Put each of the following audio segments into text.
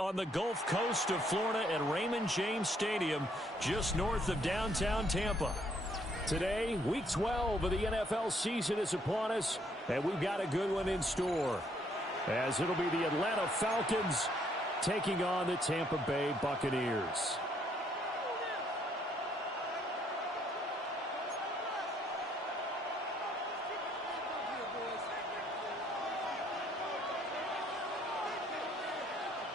on the Gulf Coast of Florida at Raymond James Stadium, just north of downtown Tampa. Today, Week 12 of the NFL season is upon us, and we've got a good one in store, as it'll be the Atlanta Falcons taking on the Tampa Bay Buccaneers.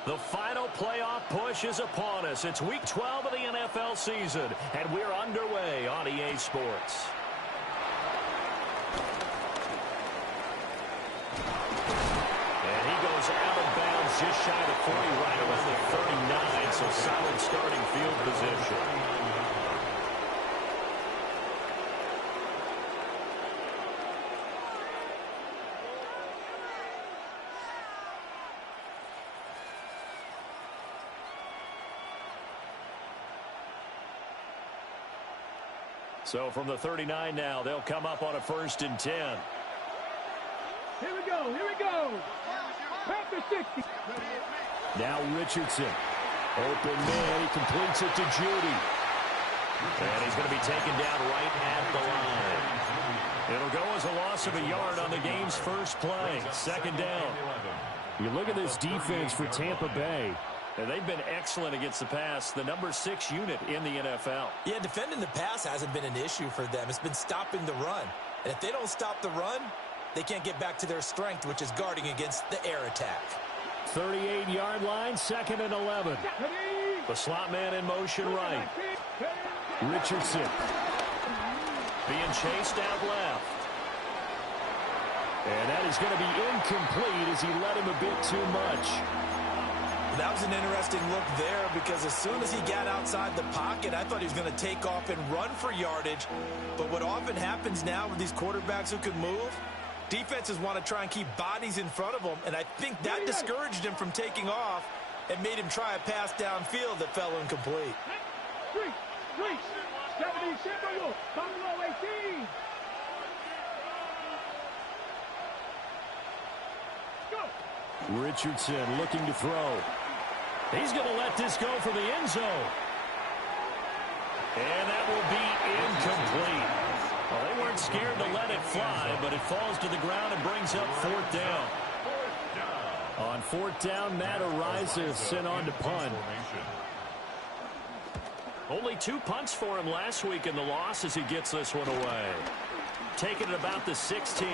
The final playoff push is upon us. It's Week 12 of the NFL season, and we're underway on EA Sports. And he goes out of bounds just shy of 40, right around the 39, so solid starting field position. So from the 39 now, they'll come up on a 1st and 10. Here we go. Back to 60. Now Richardson. Open man, he completes it to Judy. And he's going to be taken down right at the line. It'll go as a loss of a yard on the game's first play. 2nd down. You look at this defense for Tampa Bay. And they've been excellent against the pass, the number 6 unit in the NFL. Yeah, defending the pass hasn't been an issue for them. It's been stopping the run. And if they don't stop the run, they can't get back to their strength, which is guarding against the air attack. 38-yard line, 2nd and 11. The slot man in motion right. Richardson being chased out left. And that is going to be incomplete as he led him a bit too much. That was an interesting look there because as soon as he got outside the pocket, I thought he was going to take off and run for yardage. But what often happens now with these quarterbacks who can move, defenses want to try and keep bodies in front of them, and I think that discouraged him from taking off and made him try a pass downfield that fell incomplete. 18. Richardson looking to throw. He's going to let this go for the end zone. And that will be incomplete. Well, they weren't scared to let it fly, but it falls to the ground and brings up 4th down. On 4th down, Matt Araiza sent on to punt. Only 2 punts for him last week in the loss as he gets this one away. Taking it about the 16.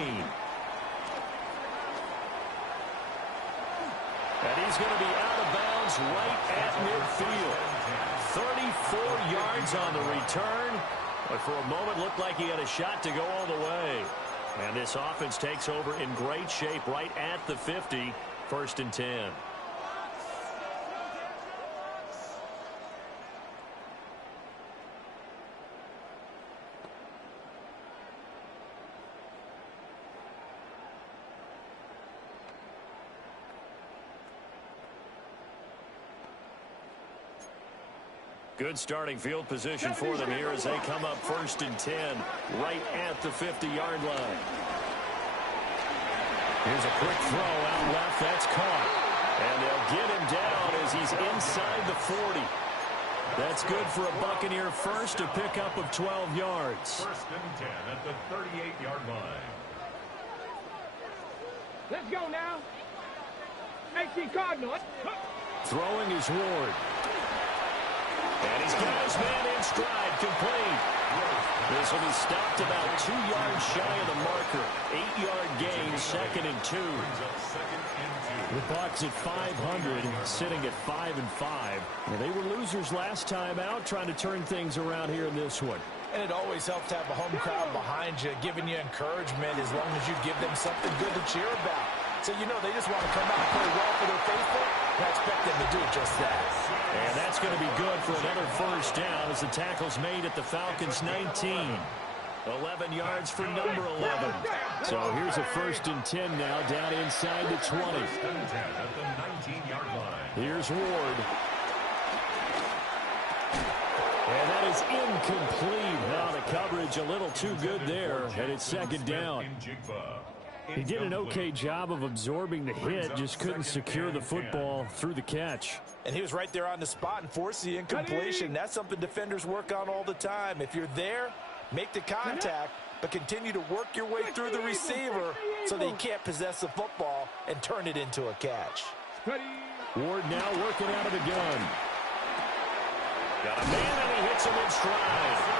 And he's going to be out of bounds right at midfield. 34 yards on the return. But for a moment, looked like he had a shot to go all the way. And this offense takes over in great shape right at the 50. 1st and 10. Good starting field position for them here as they come up 1st and 10 right at the 50-yard line. Here's a quick throw out left. That's caught. And they'll get him down as he's inside the 40. That's good for a Buccaneer first, a pickup of 12 yards. 1st and 10 at the 38-yard line. Let's go now. 18 Cardinals. Throwing is Ward. And he's got his man in stride, complete. This will be stopped about 2 yards shy of the marker. 8-yard gain, 2nd and 2. The Bucs at 500, sitting at 5-5. They were losers last time out, trying to turn things around here in this one. And it always helps to have a home crowd behind you, giving you encouragement as long as you give them something good to cheer about. So you know they just want to come out and play well for their faithful. I expect them to do just that. And that's going to be good for another 1st down as the tackle's made at the Falcons' 19. 11 yards for number 11. So here's a 1st and 10 now down inside the 20. At the 19-yard line. Here's Ward. And that is incomplete. Now the coverage a little too good there, and it's 2nd down. He did an okay job of absorbing the hit, just couldn't secure the football through the catch. And he was right there on the spot and forced the incompletion. That's something defenders work on all the time. If you're there, make the contact, but continue to work your way through the receiver so that he can't possess the football and turn it into a catch. Ward now working out of the gun. Got a man, and he hits him in stride.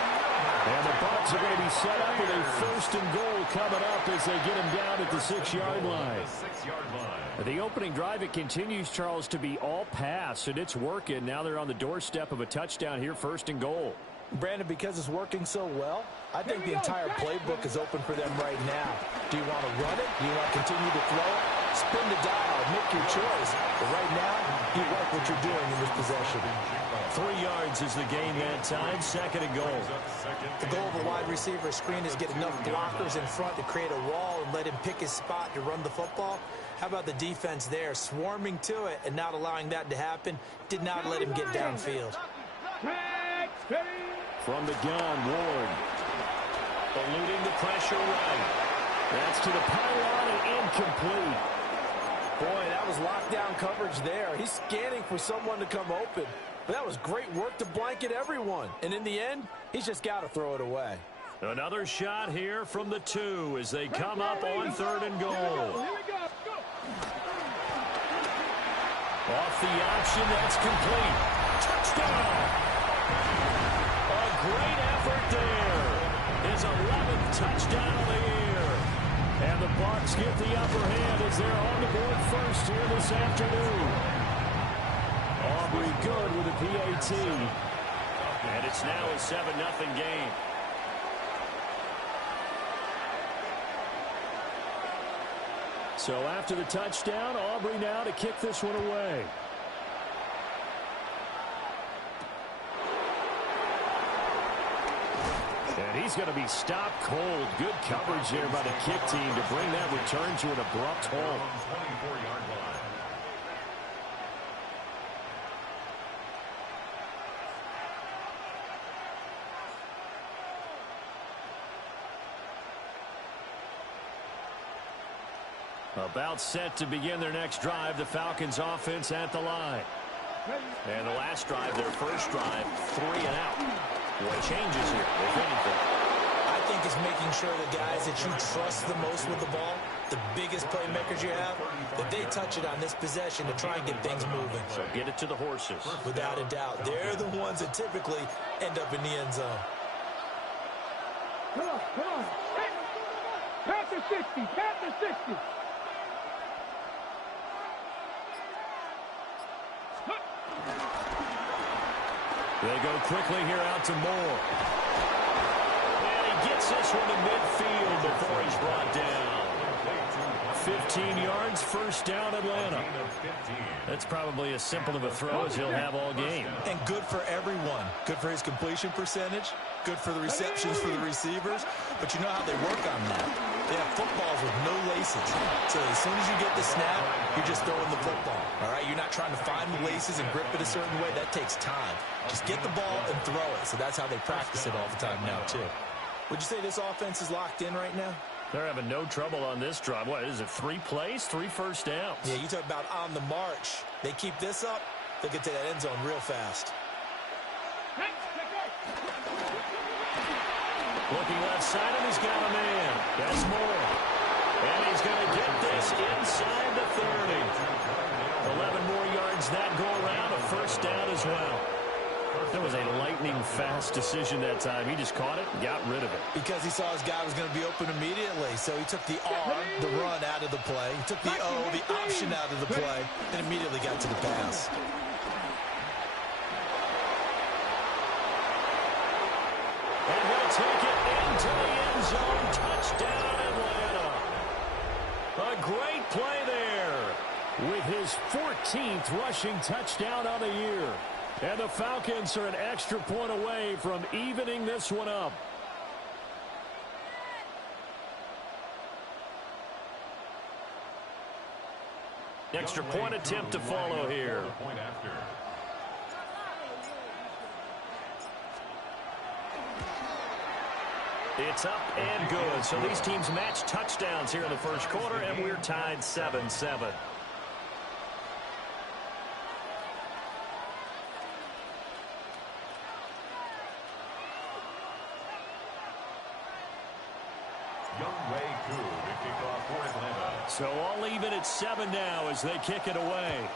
And the Bucs are going to be set up with a 1st and goal coming up as they get him down at the 6-yard line. The opening drive, it continues, Charles, to be all pass, and it's working. Now they're on the doorstep of a touchdown here, 1st and goal. Brandon, because it's working so well, I think the entire playbook is open for them right now. Do you want to run it? Do you want to continue to throw it? Spin the dial, make your choice. But right now, you like what you're doing in this possession. 3 yards is the gain that time, 2nd and goal. The goal of a wide receiver screen is get enough blockers in front to create a wall and let him pick his spot to run the football. How about the defense there, swarming to it and not allowing that to happen? Did not let him get downfield. From the gun, Ward. Eluding the pressure right. That's to the pylon and incomplete. Boy, that was lockdown coverage there. He's scanning for someone to come open. But that was great work to blanket everyone. And in the end, he's just got to throw it away. Another shot here from the 2 as they come up on 3rd and goal. Off the option, that's complete. Touchdown! A great effort there. His 11th touchdown of the year. And the Bucs get the upper hand as they're on the board first here this afternoon. Aubrey good with a PAT. And it's now a 7-0 game. So after the touchdown, Aubrey now to kick this one away. And he's going to be stopped cold. Good coverage there by the kick team to bring that return to an abrupt halt. 24-yard line. About set to begin their next drive, the Falcons offense at the line. And the last drive, their first drive, 3 and out. What changes here, if anything? I think it's making sure the guys that you trust the most with the ball, the biggest playmakers you have, that they touch it on this possession to try and get things moving. So get it to the horses. Without a doubt. They're the ones that typically end up in the end zone. Come on. Pass the 60, pass the 60. They go quickly here out to Moore. And he gets this one to midfield before he's brought down. 15 yards, 1st down, Atlanta. That's probably as simple of a throw as he'll have all game. And good for everyone. Good for his completion percentage. Good for the receptions for the receivers. But you know how they work on that. They have footballs with no laces. So as soon as you get the snap, you're just throwing the football. All right? You're not trying to find the laces and grip it a certain way. That takes time. Just get the ball and throw it. So that's how they practice it all the time now, too. Would you say this offense is locked in right now? They're having no trouble on this drive. What is it, 3 plays, 3 first downs? Yeah, you talk about on the march. They keep this up, they'll get to that end zone real fast. Looking left side, and he's got a man. That's Moore. And he's going to get this inside the 30. 11 more yards that go around, a 1st down as well. That was a lightning-fast decision that time. He just caught it and got rid of it. Because he saw his guy was going to be open immediately. So he took the R, the run, out of the play. He took the O, the option, out of the play, and immediately got to the pass. And he'll take it into the end zone. Touchdown, Atlanta. A great play there with his 14th rushing touchdown of the year. And the Falcons are an extra point away from evening this one up. Extra point attempt to follow here. It's up and good. So these teams match touchdowns here in the first quarter, and we're tied 7-7. So all even at 7 now as they kick it away.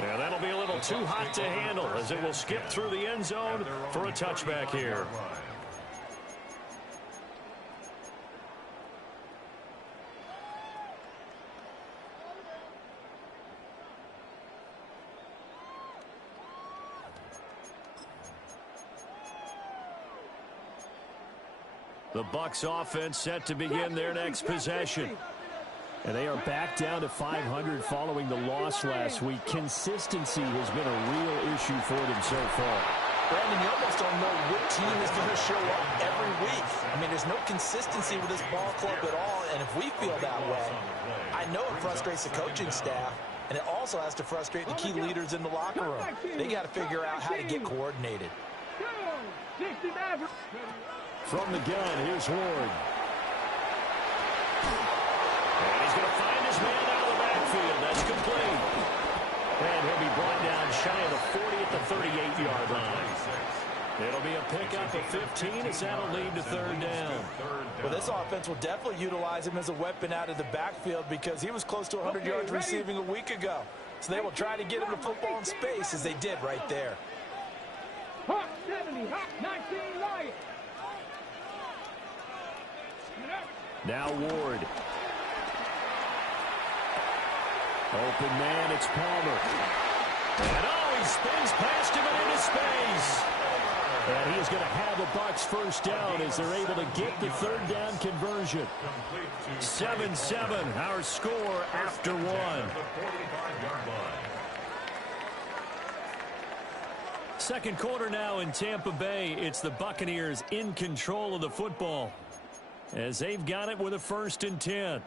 And that'll be a little too hot to handle as it will skip through the end zone for a touchback here. The Bucs offense set to begin their next possession. And they are back down to 500 following the loss last week. Consistency has been a real issue for them so far. Brandon, you almost don't know what team is going to show up every week. I mean, there's no consistency with this ball club at all, and if we feel that way, I know it frustrates the coaching staff, and it also has to frustrate the key leaders in the locker room. They got to figure out how to get coordinated. From the gun, here's Ward. And he's going to find his man out of the backfield. That's complete. And he'll be brought down shy of the 40 at the 38-yard line. It'll be a pickup of 15 as that'll lead to third down. Well, this offense will definitely utilize him as a weapon out of the backfield because he was close to 100 yards receiving a week ago. So they will try to get him the football in space as they did right there. Hot 70, hot 19 Lions. Now Ward. Open man, it's Palmer. And he spins past him and into space. And he is going to have the Bucs first down as they're able to get the third down conversion. 7-7, our score after one. Second quarter now in Tampa Bay. It's the Buccaneers in control of the football as they've got it with a 1st and 10.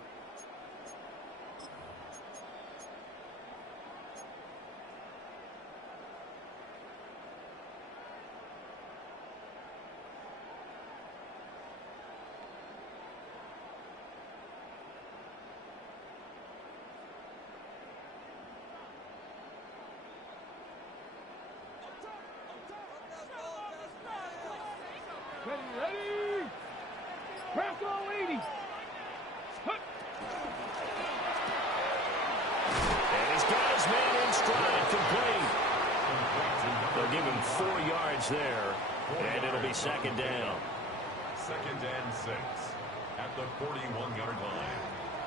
Ready? Press all 80. And he's got his man in stride, complete. They'll give him 4 yards there, and it'll be second down. 2nd and 6 at the 41-yard line.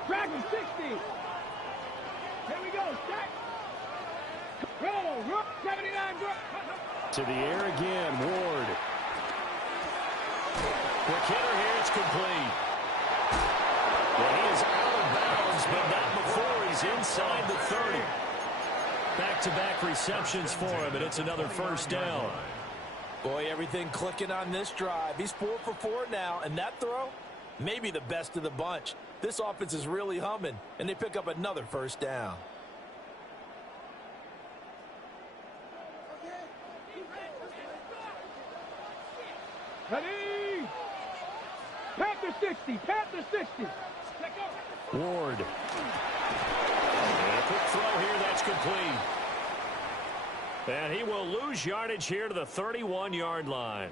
Dragon 60. Here we go. Stack. Roll. 79. To the air again, Ward. Quick hitter here, it's complete. Well, he is out of bounds, but not before he's inside the 30. Back-to-back receptions for him, and it's another first down. Boy, everything clicking on this drive. He's 4 for 4 now, and that throw, maybe the best of the bunch. This offense is really humming, and they pick up another first down. Ready? Panther 60. Panther 60. Ward. And a quick throw here, that's complete. And he will lose yardage here to the 31-yard line.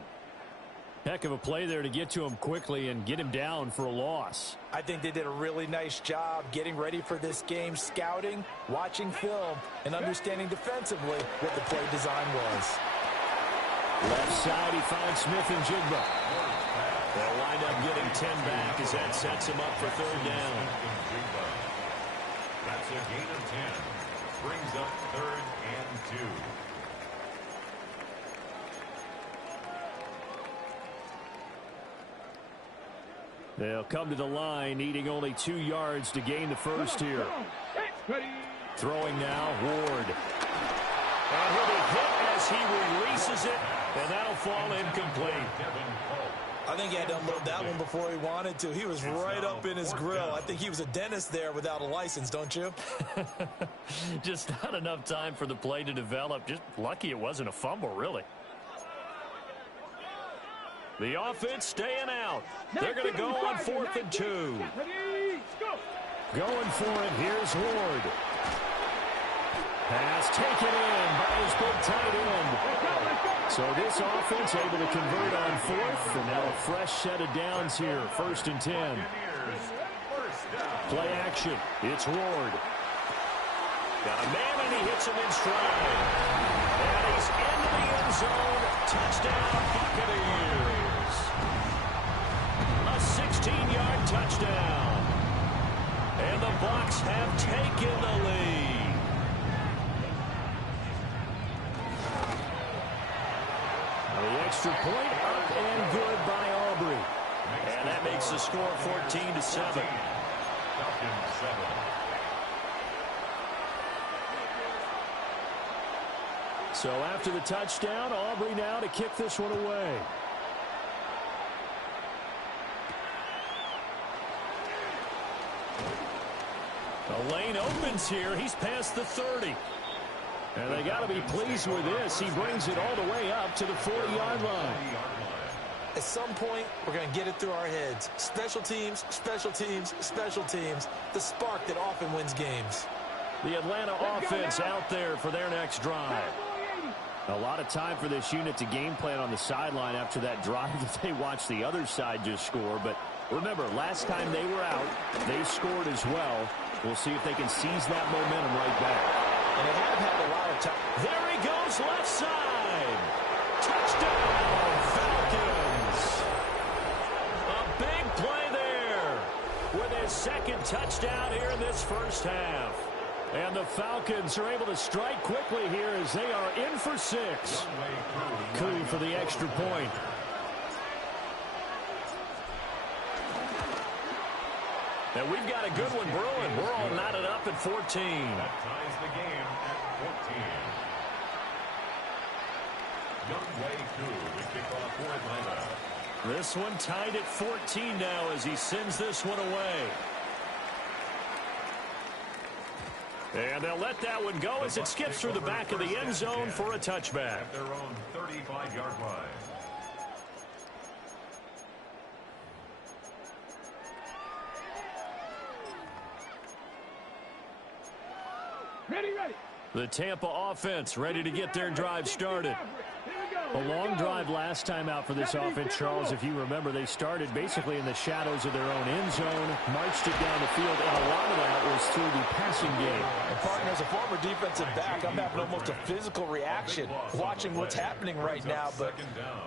Heck of a play there to get to him quickly and get him down for a loss. I think they did a really nice job getting ready for this game, scouting, watching film, and understanding defensively what the play design was. Left side, he finds Smith and Jigba. They'll wind up getting 10 back as that sets him up for third down. That's a gain of 10. Brings up 3rd and 2. They'll come to the line, needing only 2 yards to gain the first here. Throwing now, Ward. And he'll be hit as he releases it, and that'll fall incomplete. I think he had to unload that one before he wanted to. He was right up in his grill. I think he was a dentist there without a license, don't you? Just not enough time for the play to develop. Just lucky it wasn't a fumble, really. The offense staying out. They're going to go on 4th and 2. Going for it. Here's Ward. Pass taken in by his big tight end. So this offense able to convert on 4th. And now a fresh set of downs here. 1st and 10. Play action. It's Ward. Got a man, and he hits him in stride. And he's into the end zone. Touchdown, Buccaneers. A 16-yard touchdown. And the Bucs have taken the lead. The extra point up and good by Aubrey. And that makes the score 14-7. So after the touchdown, Aubrey now to kick this one away. The lane opens here. He's past the 30. And they got to be pleased with this. He brings it all the way up to the 40-yard line. At some point, we're going to get it through our heads. Special teams, special teams, special teams. The spark that often wins games. The Atlanta offense out there for their next drive. A lot of time for this unit to game plan on the sideline after that drive that they watched the other side just score. But remember, last time they were out, they scored as well. We'll see if they can seize that momentum right back. And they have had a lot of time. There he goes, left side. Touchdown, Falcons. A big play there with his second touchdown here in this first half. And the Falcons are able to strike quickly here as they are in for 6. Coup for the extra point. And we've got a good one brewing. We're all knotted up at 14. That ties the game at 14. Youngway Koo to kick off for Atlanta. This one tied at 14 now as he sends this one away. And they'll let that one go as it skips through the back of the end zone for a touchback. At their own 35-yard line. Ready. The Tampa offense ready to get their drive started. A long drive last time out for this offense, Charles. If you remember, they started basically in the shadows of their own end zone, marched it down the field, and a lot of that was through the passing game. And partner, as a former defensive back, I'm having almost a physical reaction watching what's happening right now. But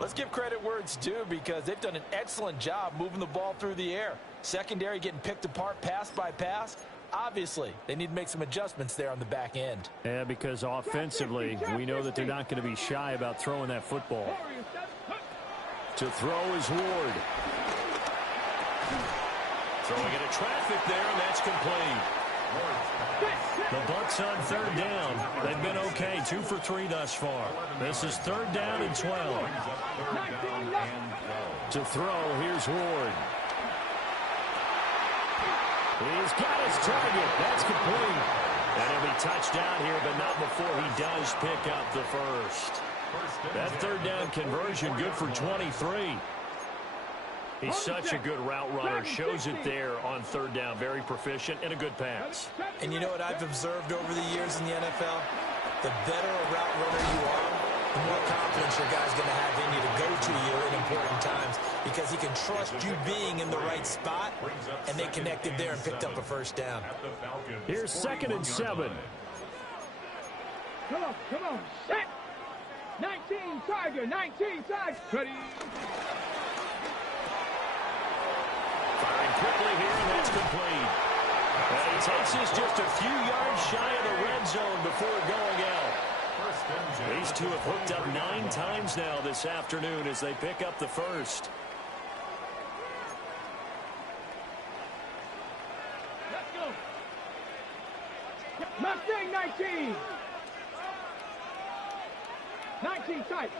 let's give credit where it's due because they've done an excellent job moving the ball through the air. Secondary getting picked apart pass by pass. Obviously, they need to make some adjustments there on the back end. Yeah, because offensively, we know that they're not going to be shy about throwing that football. To throw is Ward. Throwing into traffic there, and that's complete. The Bucs on 3rd down. They've been okay, 2 for 3 thus far. This is 3rd down and 12. To throw, here's Ward. He's got his target. That's complete. And he'll be touched down here, but not before he does pick up the first. That 3rd down conversion good for 23. He's such a good route runner. Shows it there on 3rd down. Very proficient and a good pass. And you know what I've observed over the years in the NFL? The better a route runner you are, the more confidence your guy's going to have in you to go to you in important times because he can trust you being in the right spot, and they connected there and picked up a first down. Here's 2nd and 7. Come on. Set. 19 Tiger. Ready. Firing quickly here, and that's complete. And he takes us just a few yards shy of the red zone before going out. These two have hooked up 9 times now this afternoon as they pick up the first. Let's go. Mustang 19. 19 tight.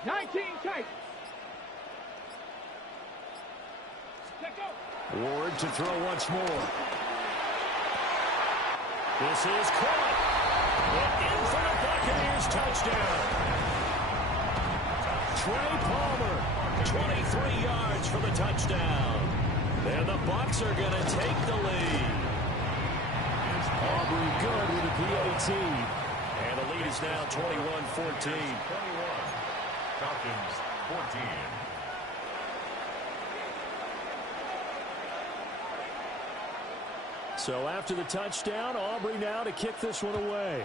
Let's go. Ward to throw once more. This is caught. And in for the Buccaneers touchdown. Trey Palmer 23 yards for the touchdown. And the Bucs are going to take the lead. Aubrey good with a PAT. And the lead is now 21-14. 21. Falcons 14. So after the touchdown, Aubrey now to kick this one away.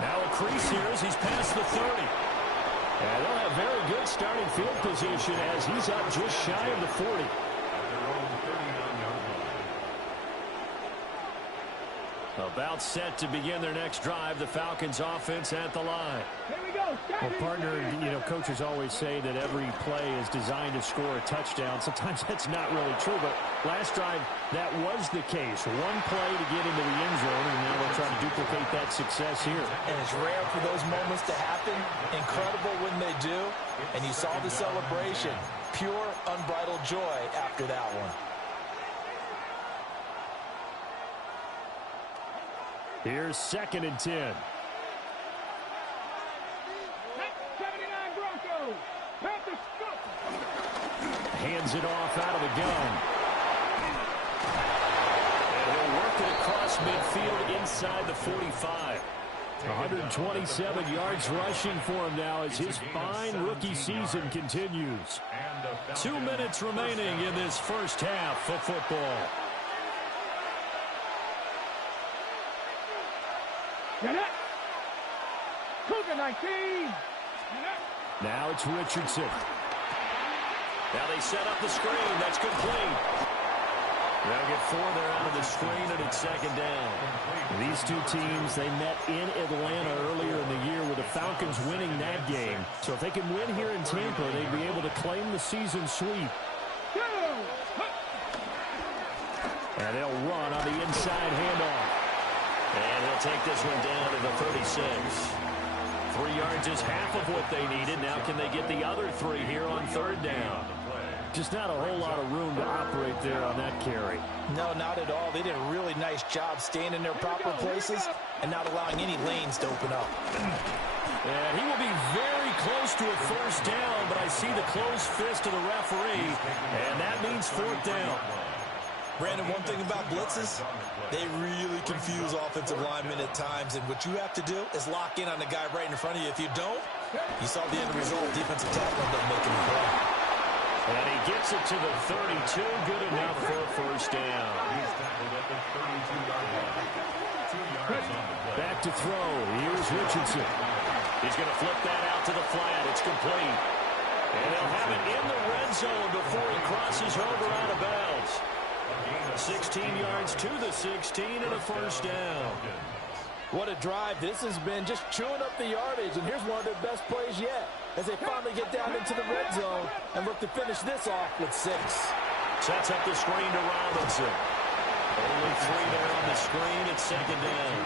Now a crease here as he's past the 30. And they'll have very good starting field position as he's up just shy of the 40. At their own 39-yard line. About set to begin their next drive. The Falcons offense at the line. Here we go. Well, partner, you know, coaches always say that every play is designed to score a touchdown. Sometimes that's not really true, but last drive, that was the case. One play to get into the end zone, and now they'll try to duplicate that success here. And it's rare for those moments to happen. Incredible when they do. And you saw the celebration. Pure, unbridled joy after that one. Here's 2nd and 10. 79 Broncos. Panthers scoop. Hands it off out of the gun. And he'll work it across midfield inside the 45. 127 yards rushing for him now as his fine rookie season continues. 2 minutes remaining in this first half of football. Get it. Cougar 19. Now it's Richardson. Now they set up the screen. That's complete. They'll get 4 there out of the screen, and it's 2nd down. These two teams, they met in Atlanta earlier in the year with the Falcons winning that game. So if they can win here in Tampa, they'd be able to claim the season sweep. And they'll run on the inside handoff. And he'll take this one down to the 36. 3 yards is half of what they needed. Now can they get the other 3 here on 3rd down? Just not a whole lot of room to operate there on that carry. No, not at all. They did a really nice job staying in their proper places and not allowing any lanes to open up. And he will be very close to a 1st down, but I see the closed fist of the referee, and that means 4th down. Brandon, one thing about blitzes, they really confuse offensive linemen at times, and what you have to do is lock in on the guy right in front of you. If you don't, you saw the end result. Defensive tackle ends up making the play. And he gets it to the 32. Good enough for a 1st down. He's tackled at the 32-yard line. 2 yards on the play. Back to throw. Here's Richardson. He's going to flip that out to the flat. It's complete. And they'll have it in the red zone before he crosses over out of bounds. 16 yards to the 16 and a 1st down. What a drive. This has been just chewing up the yardage, and here's one of their best plays yet as they finally get down into the red zone and look to finish this off with 6. Sets up the screen to Robinson. Only 3 there on the screen. It's 2nd down.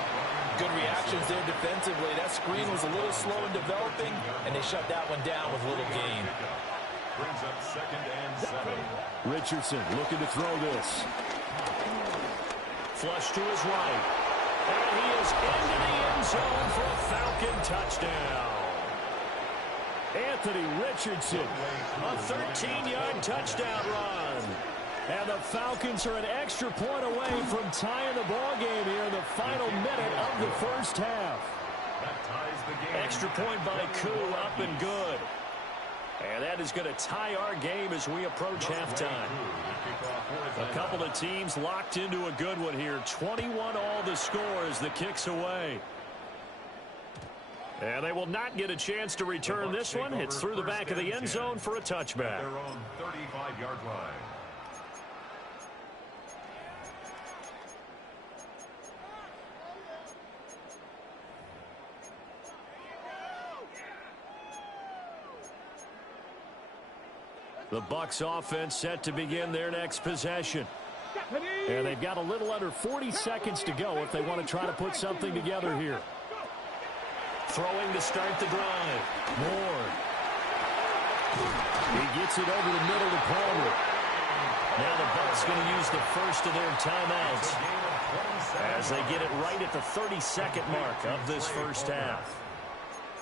Good reactions there defensively. That screen was a little slow in developing, and they shut that one down with little gain. Brings up 2nd and 7. Richardson looking to throw this. Flush to his right. And he is into the end zone for a Falcon touchdown. Anthony Richardson, a 13-yard touchdown run. And the Falcons are an extra point away from tying the ball game here in the final minute of the first half. That ties the game. Extra point by Koo, up and good. And that is going to tie our game as we approach halftime. A couple of teams locked into a good one here. 21 all the score as the kick's away. And they will not get a chance to return this one. It's through the back of the end zone for a touchback. Their own 35-yard line. The Bucs offense set to begin their next possession. And they've got a little under 40 seconds to go if they want to try to put something together here. Throwing to start the drive. Moore. He gets it over the middle to Palmer. Now the Bucs going to use the first of their timeouts as they get it right at the 32nd mark of this first half.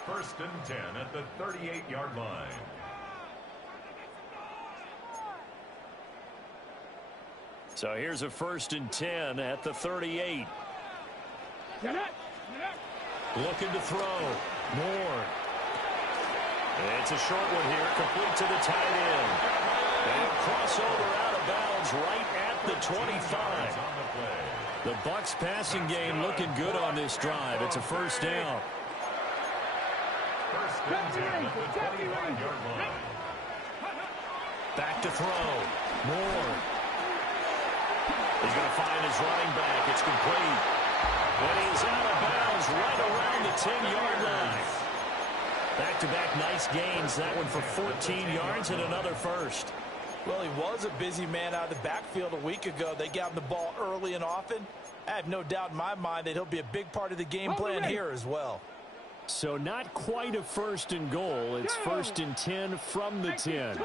1st and 10 at the 38-yard line. So here's a 1st and 10 at the 38. Looking to throw. Moore. It's a short one here, complete to the tight end. And a crossover out of bounds right at the 25. The Bucs passing game looking good on this drive. It's a first down. 1st and 10 at the 25-yard line. Back to throw. Moore. He's going to find his running back. It's complete. And he's out of bounds right around the 10-yard line. Back-to-back nice gains. That one for 14 yards and another first. Well, he was a busy man out of the backfield a week ago. They got him the ball early and often. I have no doubt in my mind that he'll be a big part of the game plan here as well. So not quite a 1st and goal. It's 1st and 10 from the 10.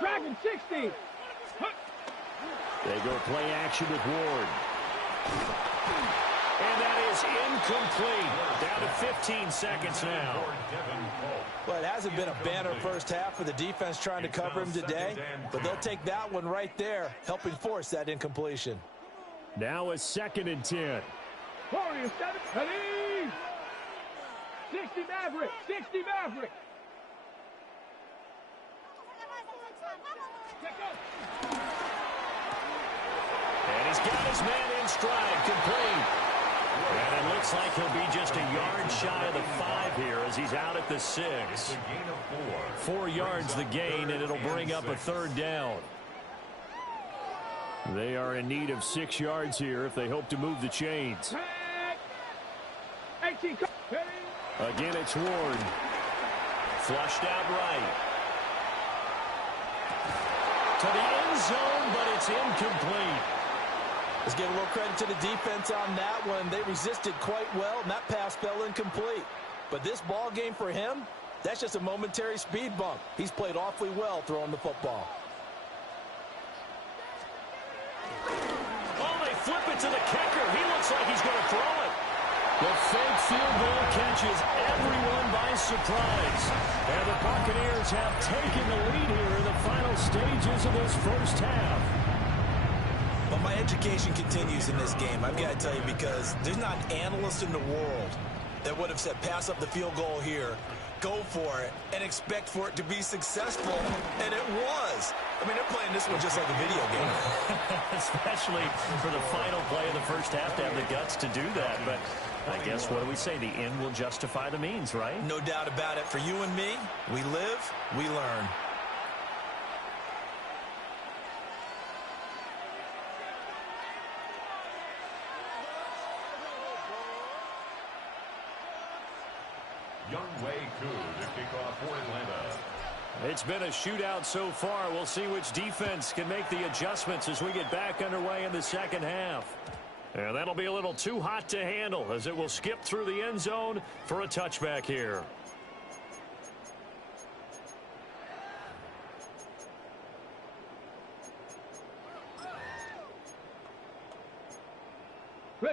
Dragon 60. They go play action with Ward. And that is incomplete. Down to 15 seconds now. Well, it hasn't been a banner first half for the defense trying to cover him today, but they'll take that one right there, helping force that incompletion. Now a 2nd and 10. Warriors 7. Ready. 60 Maverick. 60 Maverick. And he's got his man in stride, complete. And it looks like he'll be just a yard shy of the 5 here as he's out at the 6. 4 yards the gain, and it'll bring up a 3rd down. They are in need of 6 yards here if they hope to move the chains. Again, it's Ward. Flushed out right. To the end zone, but it's incomplete. Let's give a little credit to the defense on that one. They resisted quite well, and that pass fell incomplete. But this ball game for him, that's just a momentary speed bump. He's played awfully well throwing the football. Oh, they flip it to the kicker. He looks like he's going to throw it. The fake field goal catches everyone by surprise. And the Buccaneers have taken the lead here in the final stages of this first half. But my education continues in this game, I've got to tell you, because there's not an analyst in the world that would have said pass up the field goal here, go for it, and expect for it to be successful. And it was. I mean, they're playing this one just like a video game. Especially for the final play of the first half to have the guts to do that. But I guess, what do we say? The end will justify the means, right? No doubt about it. For you and me, we live, we learn. It's been a shootout so far. We'll see which defense can make the adjustments as we get back underway in the second half. And that'll be a little too hot to handle as it will skip through the end zone for a touchback here.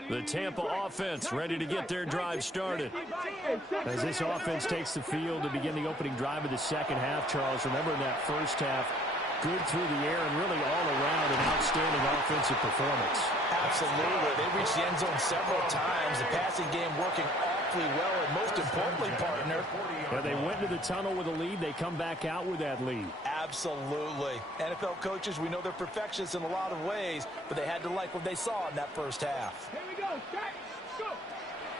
The Tampa offense ready to get their drive started. As this offense takes the field to begin the opening drive of the second half, Charles, remember in that first half, good through the air and really all around an outstanding offensive performance. Absolutely. They reached the end zone several times. The passing game working awfully well, and most importantly, partner. Yeah, they went to the tunnel with a lead. They come back out with that lead. Absolutely. NFL coaches, we know they're perfectionists in a lot of ways, but they had to like what they saw in that first half. Here we go. Go.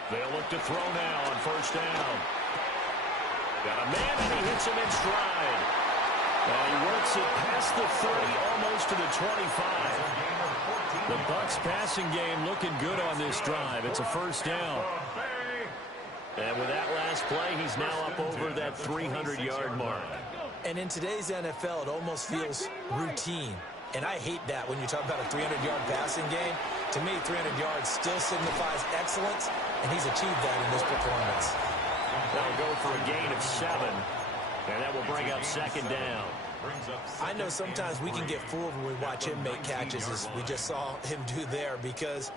They'll look to throw now on first down. Got a man, and he hits him in stride. And he works it past the 30, almost to the 25. The Bucs passing game looking good on this drive. It's a first down. And with that last play, he's now up over that 300-yard mark. And in today's NFL, it almost feels routine. And I hate that when you talk about a 300-yard passing game. To me, 300 yards still signifies excellence, and he's achieved that in this performance. That'll go for a gain of 7, and that will bring up second down. I know sometimes we can get fooled when we watch him make catches, as we just saw him do there, because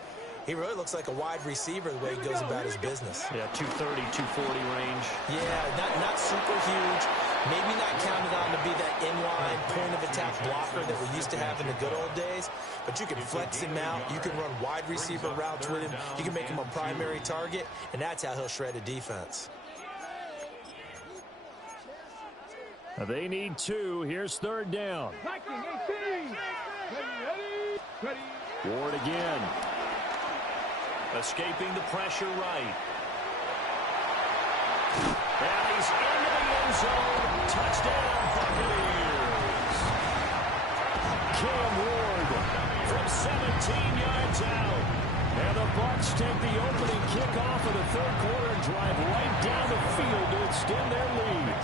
He really looks like a wide receiver the way he goes about his business. Yeah, 230, 240 range. Yeah, not super huge. Maybe not counted on to be that inline point-of-attack blocker that we used to have in the good old days. But you can flex him out. You can run wide receiver routes with him. You can make him a primary target, and that's how he'll shred a defense. They need 2. Here's 3rd down. Ward again. Escaping the pressure right. And he's into the end zone. Touchdown, Buccaneers. Cam Ward from 17 yards out. And the Bucs take the opening kickoff of the 3rd quarter and drive right down the field to extend their lead.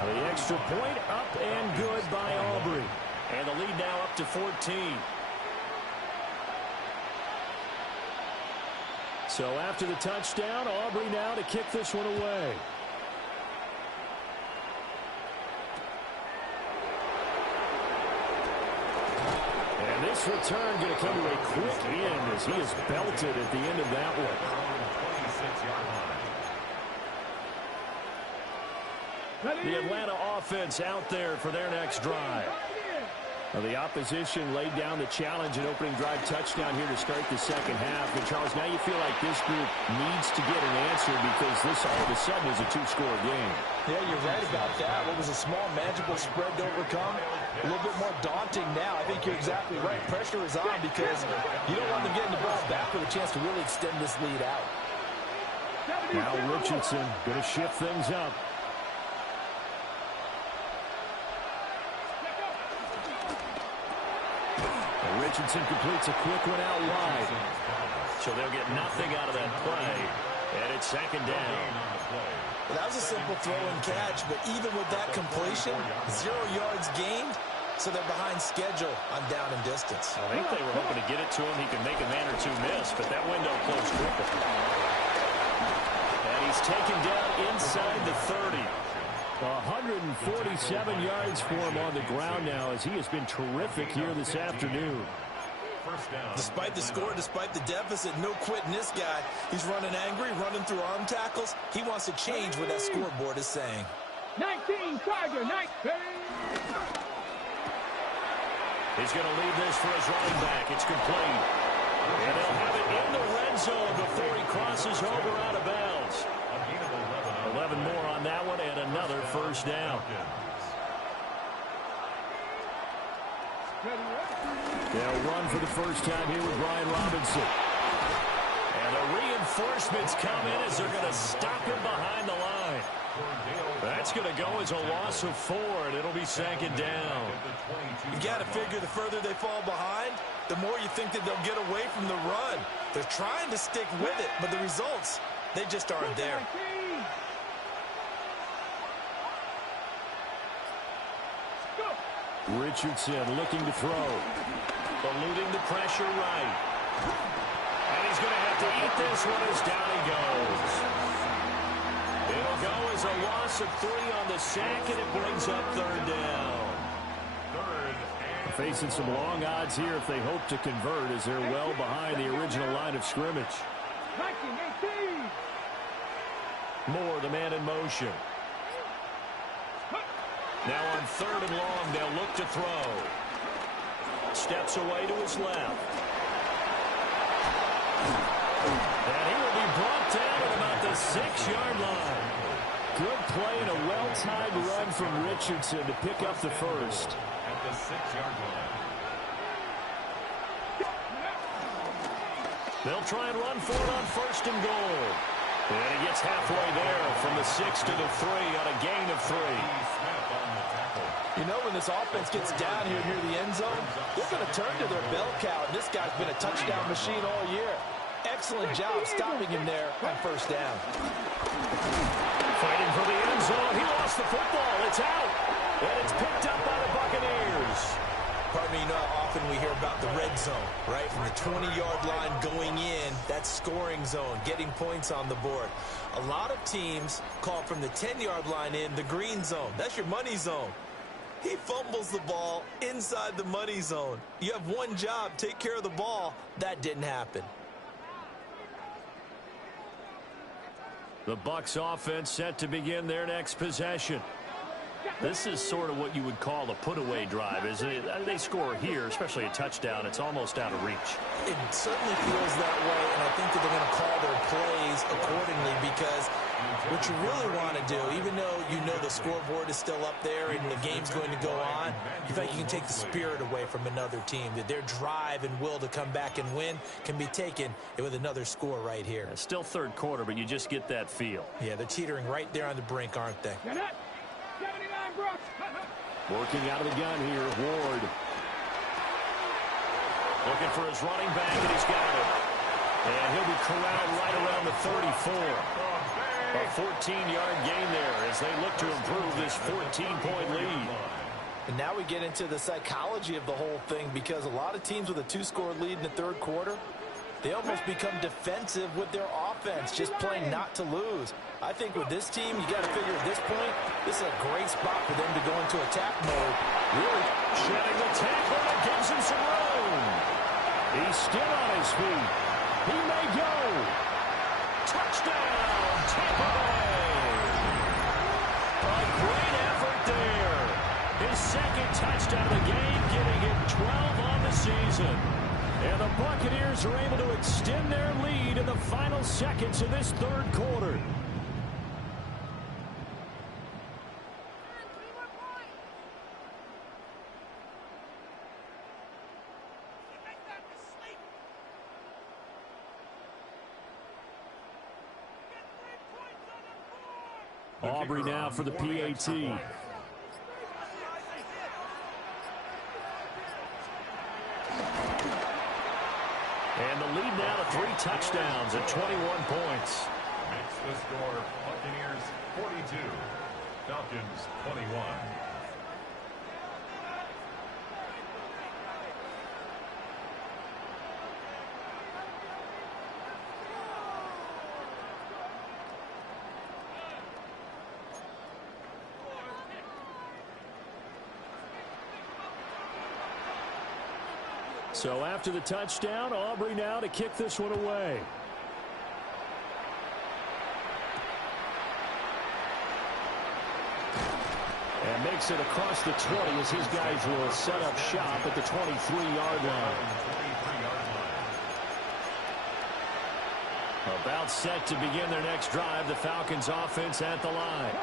The extra point up and good by Aubrey. And the lead now up to 14. So after the touchdown, Aubrey now to kick this one away. And this return going to come to a quick end as he is belted at the end of that one. The Atlanta offense out there for their next drive. Well, the opposition laid down the challenge and opening drive touchdown here to start the second half. And, Charles, now you feel like this group needs to get an answer because this all of a sudden is a 2-score game. Yeah, you're right about that. What was a small, manageable spread to overcome, a little bit more daunting now. I think you're exactly right. Pressure is on because you don't want them getting the ball back with a chance to really extend this lead out. Now Richardson going to shift things up. Richardson completes a quick one out wide. So they'll get nothing out of that play. And it's 2nd down. Well, that was a simple throw and catch, but even with that completion, 0 yards gained, so they're behind schedule on down and distance. I think they were hoping to get it to him. He could make a man or 2 miss, but that window closed quickly. And he's taken down inside the 30. 147 yards for him on the ground now as he has been terrific here this afternoon. Despite the score, despite the deficit, no quitting this guy. He's running angry, running through arm tackles. He wants to change what that scoreboard is saying. 19, Tiger, 19. He's going to leave this for his running back. It's complete. And they'll have it in the red zone before he crosses over out of bounds. 11 more on that one and another 1st down. They'll run for the first time here with Brian Robinson. And the reinforcements come in as they're going to stop him behind the line. That's going to go as a loss of 4, and it'll be 2nd down. You got to figure the further they fall behind, the more you think that they'll get away from the run. They're trying to stick with it, but the results, they just aren't there. Richardson looking to throw. Eluding the pressure right. And he's going to have to eat this one as down he goes. It'll go as a loss of 3 on the sack, and it brings up 3rd down. Facing some long odds here if they hope to convert as they're well behind the original line of scrimmage. Moore, the man in motion. Now on 3rd and long, they'll look to throw. Steps away to his left. And he will be brought down at about the 6-yard line. Good play and a well-timed run from Richardson to pick up the first. At the 6-yard line. They'll try and run for it on 1st and goal. And he gets halfway there from the 6 to the 3 on a gain of 3. You know, when this offense gets down here near the end zone, they're going to turn to their bell cow, and this guy's been a touchdown machine all year. Excellent job stopping him there on 1st down. Fighting for the end zone. He lost the football. It's out. And it's picked up by the Buccaneers. Pardon me, you know how often we hear about the red zone, right? From the 20-yard line going in, that's scoring zone, getting points on the board. A lot of teams call from the 10-yard line in the green zone. That's your money zone. He fumbles the ball inside the money zone. You have one job, take care of the ball. That didn't happen. The Bucs offense set to begin their next possession. This is sort of what you would call a put-away drive. As they score here, especially a touchdown, it's almost out of reach. It certainly feels that way, and I think that they're going to call their plays accordingly, because what you really want to do, even though you know the scoreboard is still up there and the game's going to go on, you think you can take the spirit away from another team, that their drive and will to come back and win can be taken with another score right here. It's still third quarter, but you just get that feel. Yeah, they're teetering right there on the brink, aren't they? Working out of the gun here, Ward. Looking for his running back, and he's got it. And he'll be corralled right around the 34. A 14-yard gain there as they look to improve this 14-point lead. And now we get into the psychology of the whole thing, because a lot of teams with a two-score lead in the third quarter, they almost become defensive with their offense, just playing not to lose. I think with this team, you got to figure at this point, this is a great spot for them to go into attack mode. Really shedding the tackle that gives him some room. He's still on his feet. He may go. Touchdown, Tampa Bay. A great effort there. His second touchdown of the game, giving him 12 on the season. And the Buccaneers are able to extend their lead in the final seconds of this third quarter. Aubrey now for the PAT. And the lead now to 3 touchdowns at 21 points. Makes the score Buccaneers 42, Falcons 21. So after the touchdown, Aubrey now to kick this one away. And makes it across the 20 as his guys will set up shop at the 23-yard line. About set to begin their next drive, the Falcons offense at the line.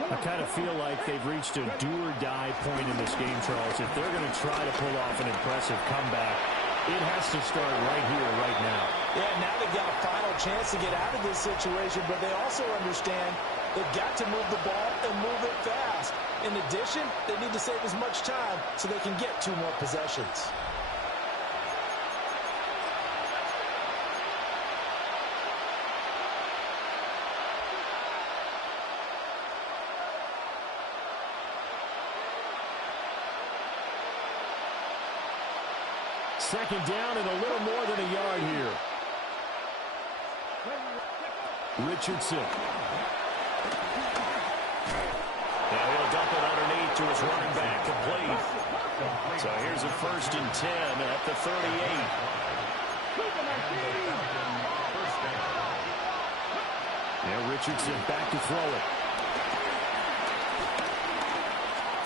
I kind of feel like they've reached a do-or-die point in this game, Charles. If they're going to try to pull off an impressive comeback, it has to start right here, right now. Yeah, now they've got a final chance to get out of this situation, but they also understand they've got to move the ball and move it fast. In addition, they need to save as much time so they can get 2 more possessions. Second down and a little more than a yard here. Richardson. Now he'll dump it underneath to his running back, complete. So here's a 1st and 10 at the 38. Now Richardson back to throw it.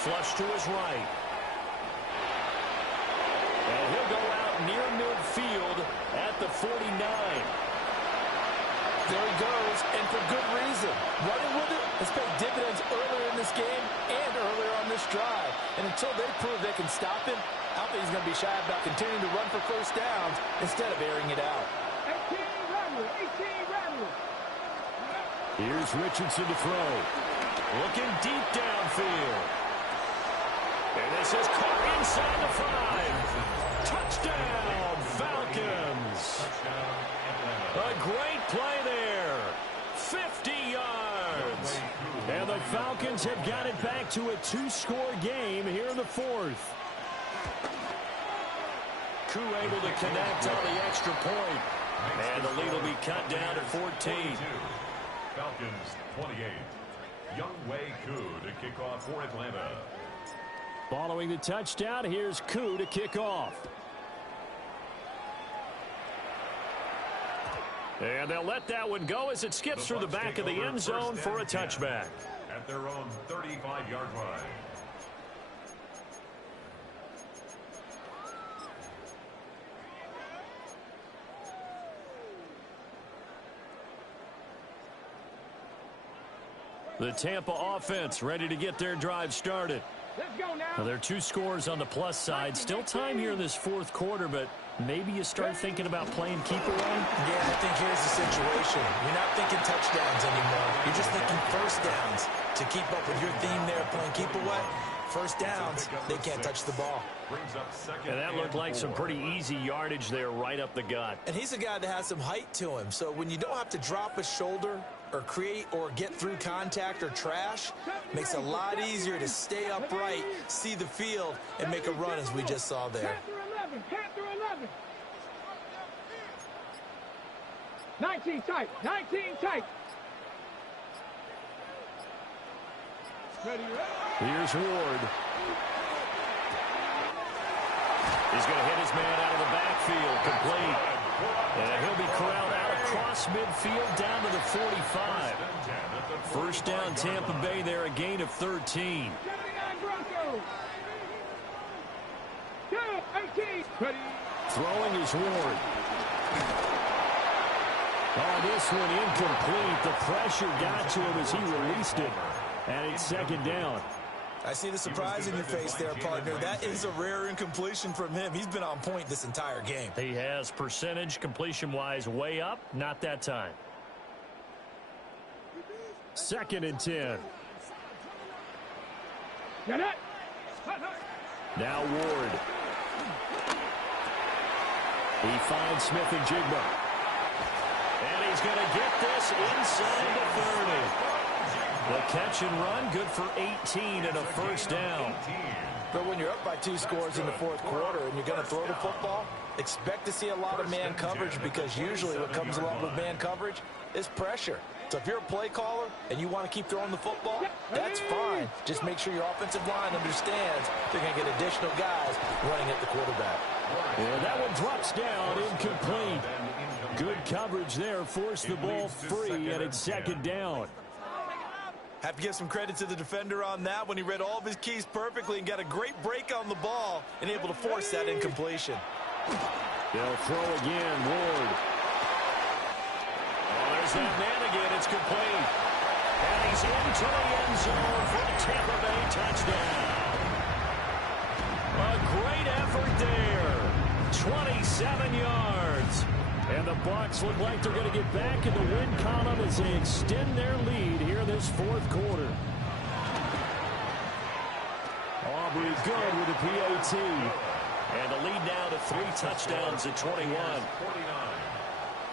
Flush to his right. And he'll go out near midfield at the 49. There he goes, and for good reason. Running with it has paid dividends earlier in this game and earlier on this drive. And until they prove they can stop him, I don't think he's going to be shy about continuing to run for first downs instead of airing it out. 18 Rattler. Here's Richardson to throw. Looking deep downfield. And this is caught inside the 5. Touchdown, Falcons. A great play there. 50 yards. And the Falcons have got it back to a 2-score game here in the 4th. Koo able to connect on the extra point. And the lead will be cut down to 14. Falcons 28. Young Wei Koo to kick off for Atlanta. Following the touchdown, here's Koo to kick off. And they'll let that one go as it skips through the back of the end zone for a touchback. At their own 35-yard line. The Tampa offense ready to get their drive started. Let's go now. Well, there are 2 scores on the plus side. Still time here in this fourth quarter, but maybe you start thinking about playing keeper on. Yeah, I think here's the situation. You're not thinking touchdowns anymore. You're just thinking first downs. To keep up with your theme there, playing keep away, first downs, they can't touch the ball. And that looked like some pretty easy yardage there right up the gut. And he's a guy that has some height to him, so when you don't have to drop a shoulder or create or get through contact or trash, makes it a lot easier to stay upright, see the field, and make a run as we just saw there. 19 tight, 19 tight. Here's Ward. He's going to hit his man out of the backfield, complete. And he'll be corralled out across midfield down to the 45. First down, Tampa Bay there, a gain of 13. 79 Broncos. 18. Throwing is Ward. Oh, this one incomplete. The pressure got to him as he released it. And it's second down. I see the surprise in your face there, partner. That is a rare incompletion from him. He's been on point this entire game. He has percentage completion-wise way up. Not that time. 2nd and 10. Now Ward. He finds Smith and Jigba. And he's going to get this inside the 30. The catch and run, good for 18 and a first down. But when you're up by 2 scores in the fourth quarter and you're going to throw the football, expect to see a lot of man coverage, because usually what comes along with man coverage is pressure. So if you're a play caller and you want to keep throwing the football, that's fine. Just make sure your offensive line understands they're going to get additional guys running at the quarterback. And that one drops down, incomplete. Good coverage there, forced the ball free, and it's second down. Have to give some credit to the defender on that when he read all of his keys perfectly and got a great break on the ball and able to force that incompletion. They'll throw again, Ward. Oh, there's that man again. It's complete. And he's into the end zone for the Tampa Bay touchdown. A great effort there. 27 yards. And the Bucs look like they're going to get back in the win column as they extend their lead here in this fourth quarter. Aubrey good with the PAT. And the lead now to 3 touchdowns at 21. 49.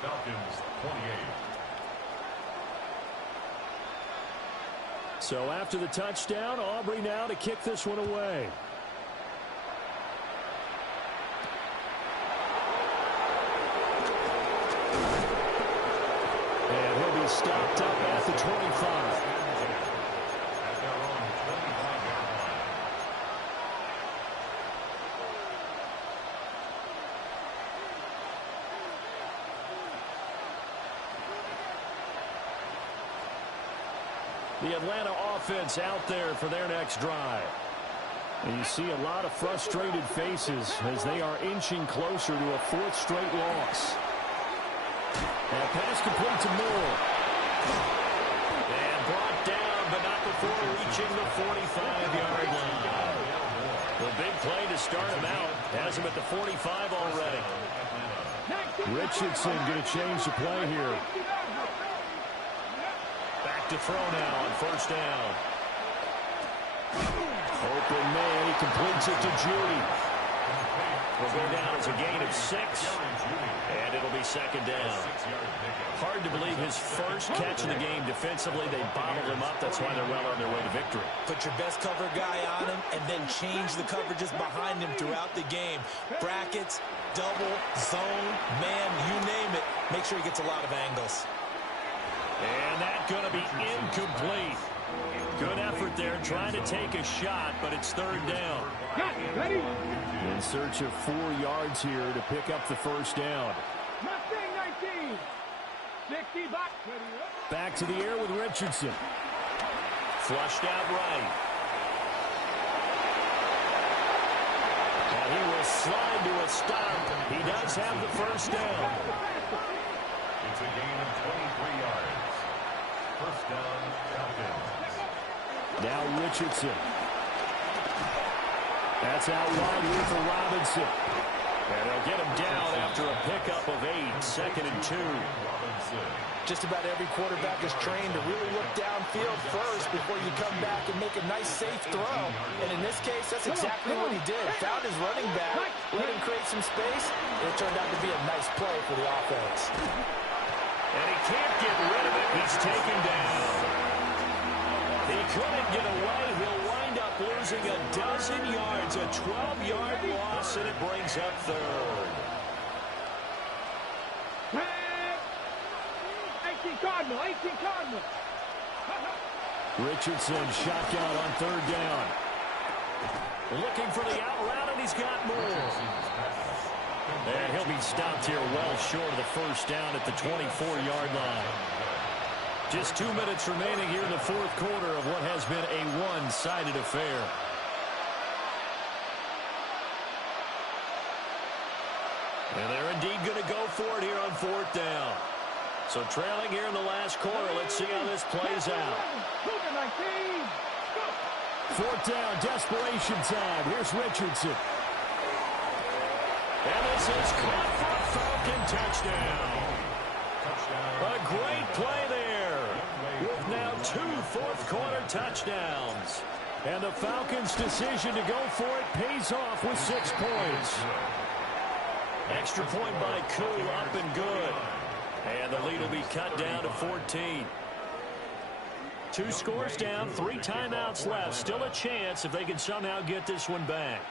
Falcons 28. So after the touchdown, Aubrey now to kick this one away. And he'll be stopped up at the 25. The Atlanta offense out there for their next drive. And you see a lot of frustrated faces as they are inching closer to a 4th straight loss. And pass complete to Moore. And brought down, but not before reaching the 45-yard line. The big play to start him out. Has him at the 45 already. Richardson going to change the play here. Back to throw now on first down. Open man, he completes it to Judy. Will go down as a gain of 6, and it'll be second down. Hard to believe his first catch of the game defensively. They bottled him up. That's why they're well on their way to victory. Put your best cover guy on him and then change the coverages behind him throughout the game. Brackets, double, zone, man, you name it. Make sure he gets a lot of angles. And that's going to be incomplete. Good effort there, trying to take a shot, but it's third down. Ready? In search of 4 yards here to pick up the first down. Mustang 19. 60 back. Back to the air with Richardson. Flushed out right. And he will slide to a stop. He does have the first down. It's a gain of 23 yards. First down, Falcons. Now Richardson. That's out wide here for Robinson. And they'll get him down after a pickup of 8. Second and 2. Just about every quarterback is trained to really look downfield first before you come back and make a nice, safe throw. And in this case, that's exactly what he did. Found his running back, let him create some space, and it turned out to be a nice play for the offense. And he can't get rid of it. He's taken down. He couldn't get away. He'll wind up losing a dozen yards, a 12-yard loss, and it brings up third. 18 Cardinal. Richardson shotgun on third down. Looking for the out route, and he's got more. And he'll be stopped here well short of the first down at the 24-yard line. Just 2 minutes remaining here in the fourth quarter of what has been a one-sided affair. And they're indeed going to go for it here on fourth down. So trailing here in the last quarter. Let's see how this plays out. Fourth down, desperation time. Here's Richardson. And this is caught for a Falcon touchdown. A great play there. With now 2 fourth-quarter touchdowns. And the Falcons' decision to go for it pays off with 6 points. Extra point by Koo, up and good. And the lead will be cut down to 14. 2 scores down, 3 timeouts left. Still a chance if they can somehow get this one back.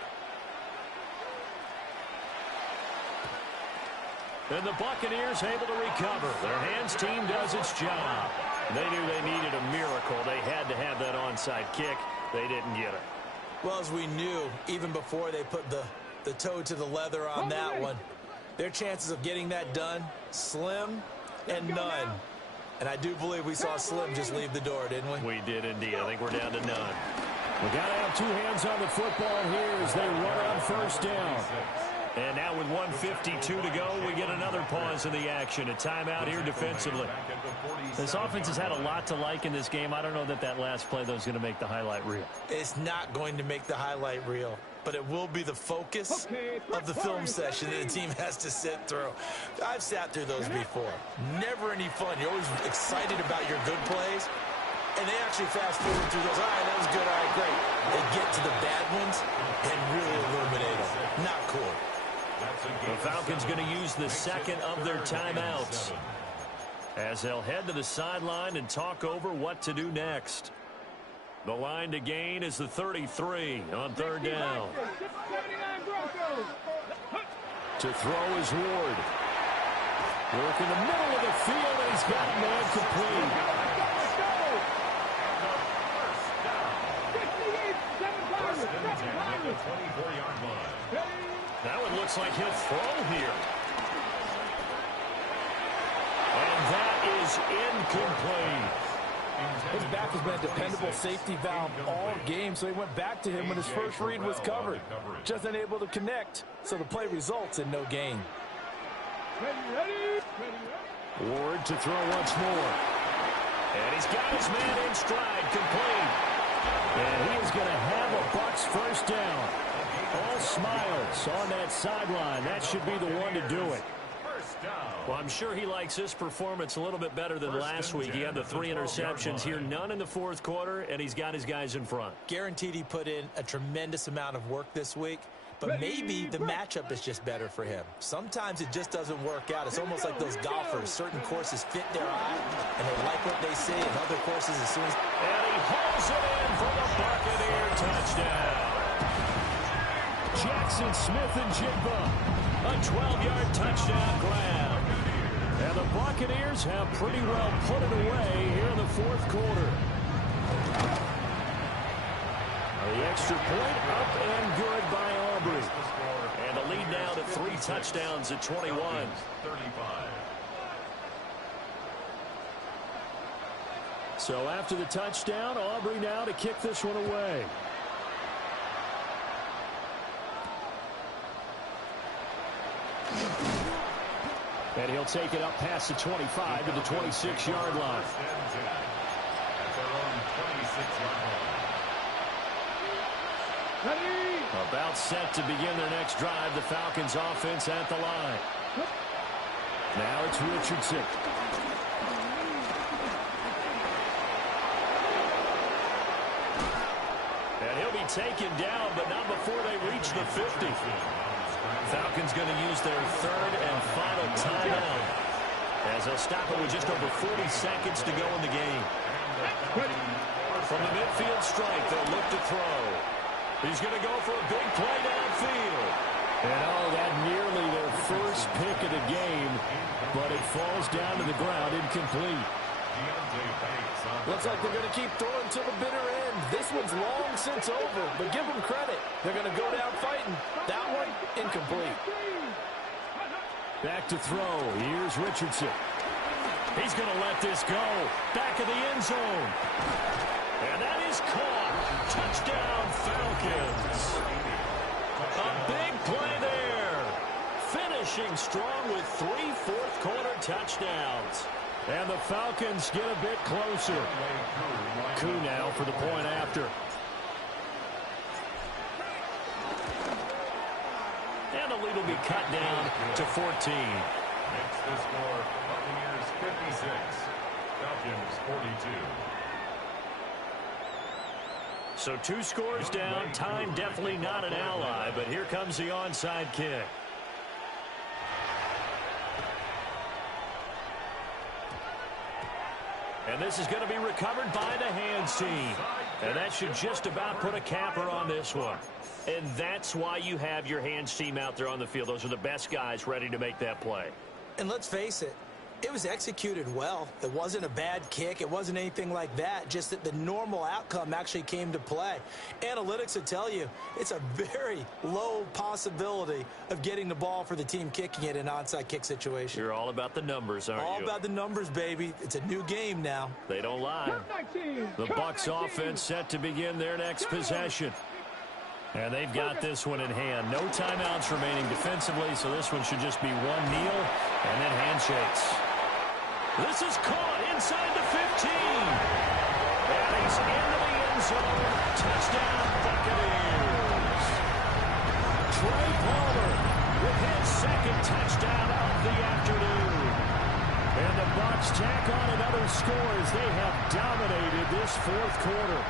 And the Buccaneers able to recover. Their hands team does its job. They knew they needed a miracle. They had to have that onside kick. They didn't get it. Well, as we knew, even before they put the toe to the leather on that one, their chances of getting that done, slim and none. And I do believe we saw Slim just leave the door, didn't we? We did indeed. I think we're down to none. We got to have 2 hands on the football here as they run on first down. And now with 1:52 to go, we get another pause in the action. A timeout here defensively. This offense has had a lot to like in this game. I don't know that last play, though, is going to make the highlight reel. It's not going to make the highlight reel, but it will be the focus of the film session that the team has to sit through. I've sat through those before. Never any fun. You're always excited about your good plays, and they actually fast forward through those. All right, that was good. All right, great. They get to the bad ones and really illuminate them. Not cool. The Falcons going to use the second of their timeouts as they'll head to the sideline and talk over what to do next. The line to gain is the 33 on third down. To throw is Ward. Work in the middle of the field, and he's got a man complete. Now it looks like he'll throw here. And that is incomplete. His back has been a dependable safety valve all game, so he went back to him when his first read was covered. Just unable to connect, so the play results in no gain. Ward to throw once more. And he's got his man in stride, complete. And he is going to have a Bucs first down. All smiles on that sideline. That should be the one to do it. Well, I'm sure he likes this performance a little bit better than last week. He had the 3 interceptions here, none in the fourth quarter, and he's got his guys in front. Guaranteed he put in a tremendous amount of work this week, but maybe the matchup is just better for him. Sometimes it just doesn't work out. It's almost like those golfers. Certain courses fit their eye, and they like what they see, and other courses as soon as... And he holds it in for the Buccaneer touchdown. Jackson Smith and Jigba, a 12-yard touchdown grab. And the Buccaneers have pretty well put it away here in the fourth quarter. The extra point up and good by Aubrey. And the lead now to 3 touchdowns at 21. 35. So after the touchdown, Aubrey now to kick this one away. And he'll take it up past the 25 to the 26-yard line. At their own 26-yard line. About set to begin their next drive, the Falcons offense at the line. Now it's Richardson. And he'll be taken down, but not before they reach the 50. Falcons going to use their third and final timeout, as they'll stop it with just over 40 seconds to go in the game. From the midfield stripe, they'll look to throw. He's going to go for a big play downfield. And that nearly their first pick of the game, but it falls down to the ground incomplete. Looks like they're going to keep throwing to the bitter end. This one's long since over, but give them credit. They're going to go down fighting. That one, incomplete. Back to throw. Here's Richardson. He's going to let this go. Back of the end zone. And that is caught. Touchdown, Falcons. A big play there. Finishing strong with 3 fourth-quarter touchdowns. And the Falcons get a bit closer. Koo now for the point after. And the lead will be cut down to 14. Makes the score Buccaneers 56, Falcons 42. So 2 scores down. Time definitely not an ally, but here comes the onside kick. And this is going to be recovered by the hands team. And that should just about put a capper on this one. And that's why you have your hands team out there on the field. Those are the best guys ready to make that play. And let's face it, it was executed well. It wasn't a bad kick. It wasn't anything like that. Just that the normal outcome actually came to play. Analytics will tell you it's a very low possibility of getting the ball for the team kicking it in an onside kick situation. You're all about the numbers, aren't you? All about the numbers, baby. It's a new game now. They don't lie. The Bucs offense set to begin their next possession. And they've got this one in hand. No timeouts remaining defensively, so this one should just be one kneel and then handshakes. This is caught inside the 15. And he's into the end zone. Touchdown, Buccaneers. Trey Palmer with his second touchdown of the afternoon. And the Bucs tack on another score as they have dominated this fourth quarter.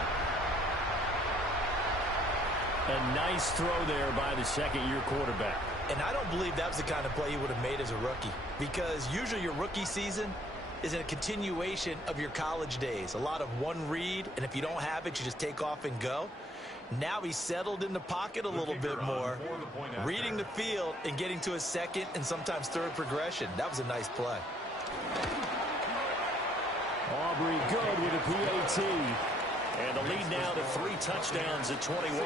A nice throw there by the second-year quarterback. And I don't believe that was the kind of play he would have made as a rookie, because usually your rookie season is a continuation of your college days. A lot of one read, and if you don't have it, you just take off and go. Now he's settled in the pocket a little bit more, reading the field and getting to a second and sometimes third progression. That was a nice play. Aubrey good with a PAT. And the lead now to 3 touchdowns at 21.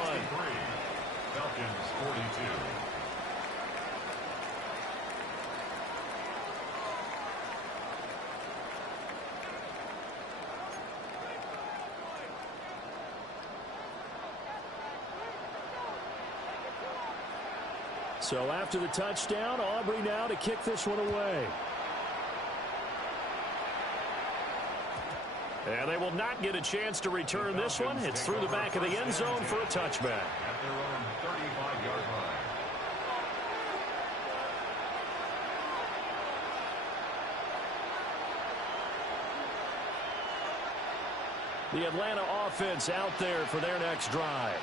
Falcons 42. So after the touchdown, Aubrey now to kick this one away. And they will not get a chance to return this one. It's through the back of the end zone for a touchback. At their own 35-yard line. The Atlanta offense out there for their next drive.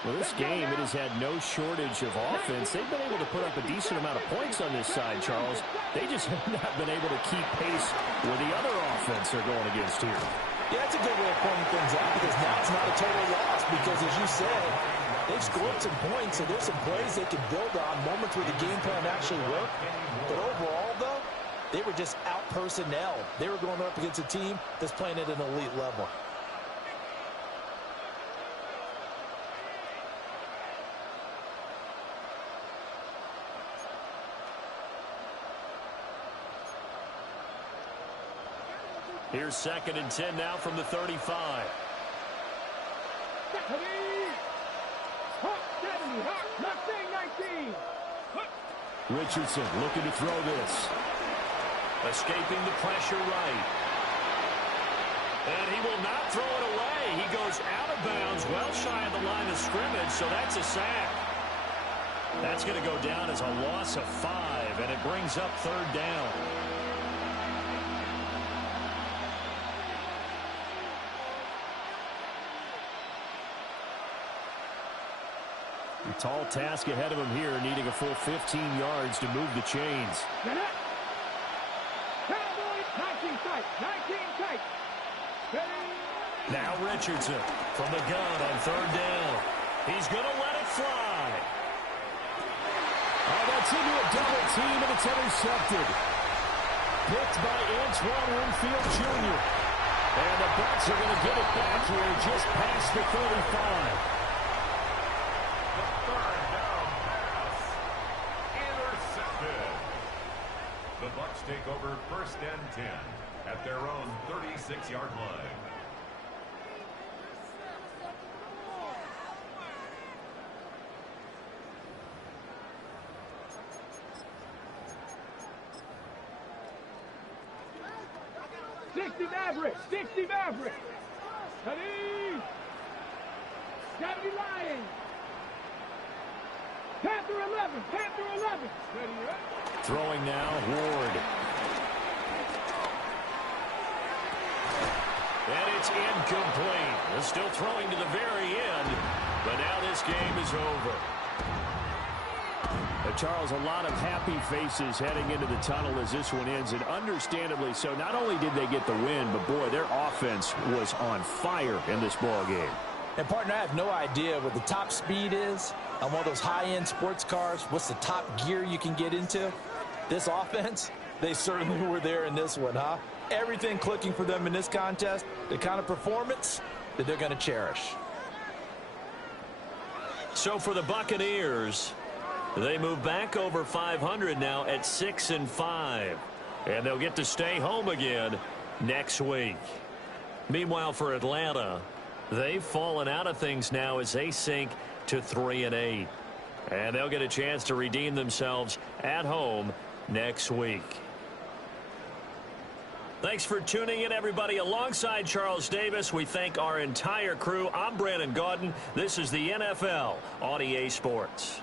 Well, this game, it has had no shortage of offense. They've been able to put up a decent amount of points on this side, Charles. They just have not been able to keep pace with the other offense they're going against here. Yeah, that's a good way of pointing things out, because now it's not a total loss, because as you said, they've scored some points, and there's some plays they can build on, moments where the game plan actually worked. But overall, though, they were just out personnel. They were going up against a team that's playing at an elite level. Here's 2nd and 10 now from the 35. Richardson looking to throw this. Escaping the pressure right. And he will not throw it away. He goes out of bounds, well shy of the line of scrimmage, so that's a sack. That's going to go down as a loss of 5, and it brings up 3rd down. A tall task ahead of him here, needing a full 15 yards to move the chains. Now Richardson from the gun on 3rd down. He's going to let it fly. Oh, that's into a double team, and it's intercepted. Picked by Antoine Winfield Jr. And the Bucs are going to get it back here just past the 35. The Bucs take over 1st and 10 at their own 36-yard line. Maverick, 60 Maverick. Ready? 70 Lions. Panther 11, Panther 11. Ready, right? Throwing now, Ward. And it's incomplete. They're still throwing to the very end, but now this game is over. Charles, a lot of happy faces heading into the tunnel as this one ends, and understandably so. Not only did they get the win, but boy, their offense was on fire in this ball game. And partner, I have no idea what the top speed is on one of those high-end sports cars. What's the top gear you can get into? This offense, they certainly were there in this one, huh? Everything clicking for them in this contest, the kind of performance that they're going to cherish. So for the Buccaneers, they move back over 500 now at 6-5. And they'll get to stay home again next week. Meanwhile, for Atlanta, they've fallen out of things now as they sink to 3-8. And they'll get a chance to redeem themselves at home next week. Thanks for tuning in, everybody. Alongside Charles Davis, we thank our entire crew. I'm Brandon Gaudin. This is the NFL on EA Sports.